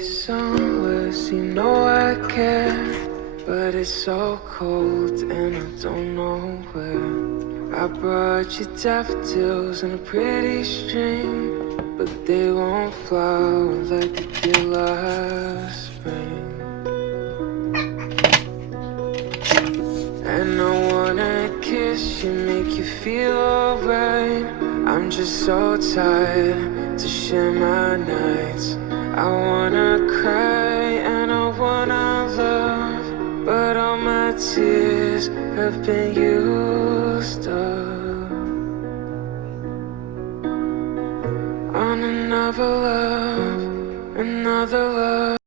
you somewhere so you know I care. But it's so cold and I don't know where. I brought you daffodils and a pretty string, but they won't flower like they did last spring. And I wanna kiss you, make you feel alright. I'm just so tired to share my nights. I wanna cry and I wanna love, but all my tears have been used up on another love, another love.